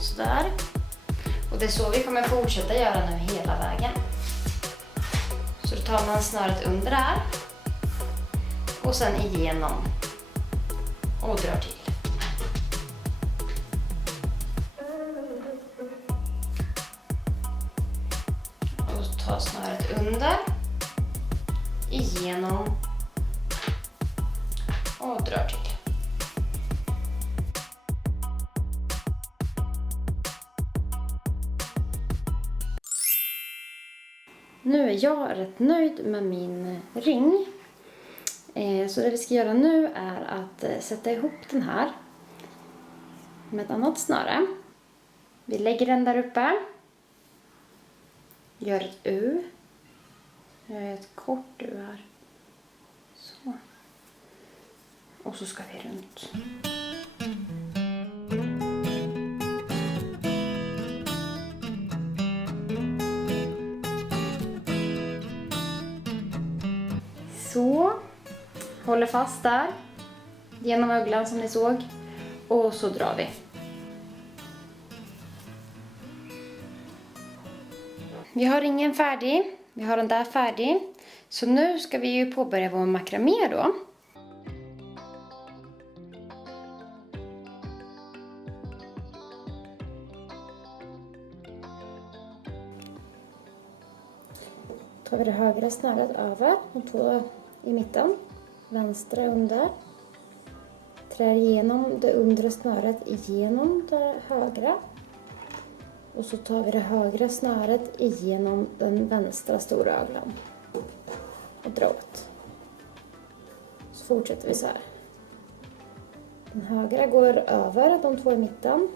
Sådär. Och det är så vi kommer fortsätta göra nu hela vägen. Så då tar man snöret under där. Och sen igenom. Och drar till. Och tar snöret under. Igenom. Och drar till. Nu är jag rätt nöjd med min ring. Så det vi ska göra nu är att sätta ihop den här med ett annat snöre. Vi lägger den där uppe. Gör ett U. Jag gör ett kort U här. Så. Och så ska vi runt. Så, håller fast där, genom öglan som ni såg, och så drar vi. Vi har ringen färdig, vi har den där färdig, så nu ska vi ju påbörja vår makramé då. Tar vi det högra snöret över, de två i mitten, vänstra under, trär igenom det undre snöret igenom det högra, och så tar vi det högra snöret igenom den vänstra stora öglan och drar åt. Så fortsätter vi så här. Den högra går över de två i mitten,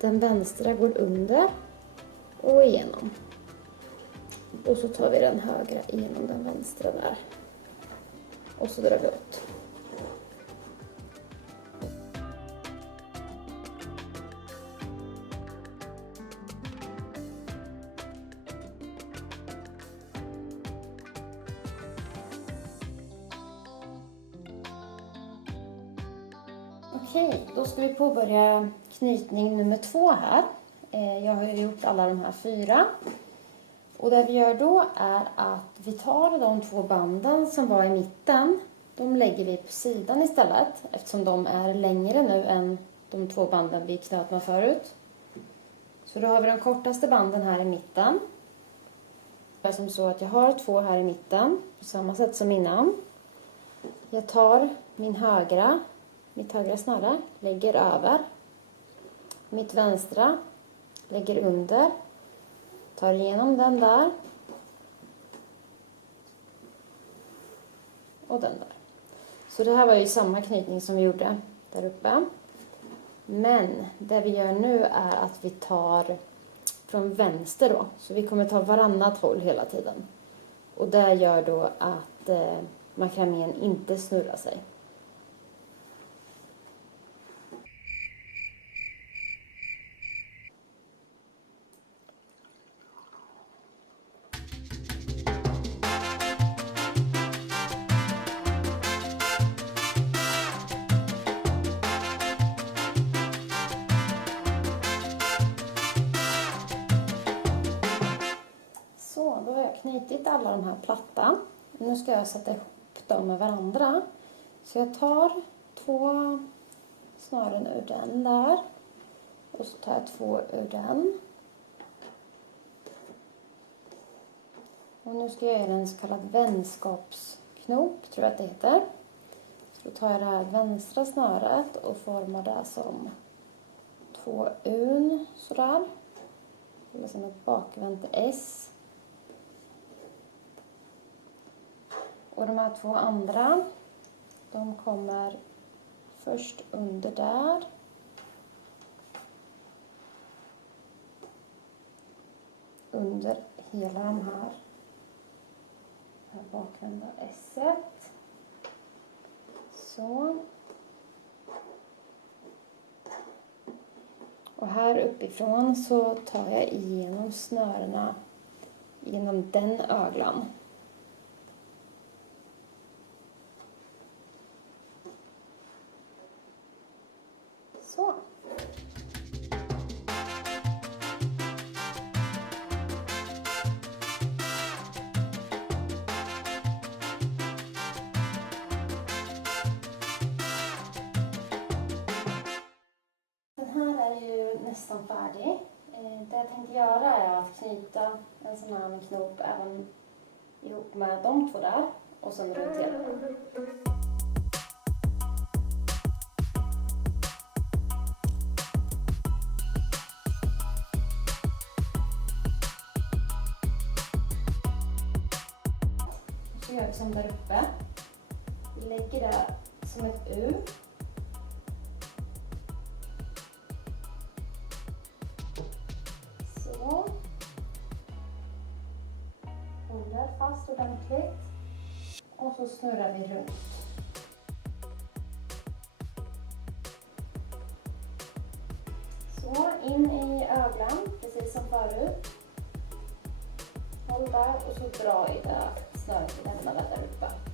den vänstra går under och igenom. Och så tar vi den högra igenom den vänstra där. Och så drar vi åt. Okej, då ska vi påbörja knytning nummer 2 här. Jag har ju gjort alla de här 4. Och det vi gör då är att vi tar de 2 banden som var i mitten. De lägger vi på sidan istället. Eftersom de är längre nu än de 2 banden vi knöt med förut. Så då har vi de kortaste banden här i mitten. Det är som så att jag har 2 här i mitten. På samma sätt som innan. Jag tar mitt högra snöre. Lägger över. Mitt vänstra. Lägger under. Tar igenom den där. Och den där. Så det här var ju samma knytning som vi gjorde där uppe. Men det vi gör nu är att vi tar från vänster då. Så vi kommer ta varannat håll hela tiden. Och det gör då att makramén inte snurrar sig. Då har jag knutit alla de här platta. Nu ska jag sätta ihop dem med varandra. Så jag tar 2 snören ur den där. Och så tar jag 2 ur den. Och nu ska jag göra en så kallad vänskapsknop, tror jag att det heter. Så då tar jag det här vänstra snöret och formar det som 2 un sådär. Eller som ett bakvänt S. Och de här 2 andra De kommer först under där. Under hela de här bakvända esset. Så. Och här uppifrån så tar jag igenom snörena genom den öglan. Så. Den här är ju nästan färdig. Det jag tänkte göra är att knyta en sån här knop även ihop med de två där och sen runt hela. Så gör vi som där uppe. Lägger det som ett U. Så. Håller fast ordentligt. Och så snurrar vi runt. Så, in i öglan, precis som förut. Håll där och så dra i det snöret vi lämnade där uppe.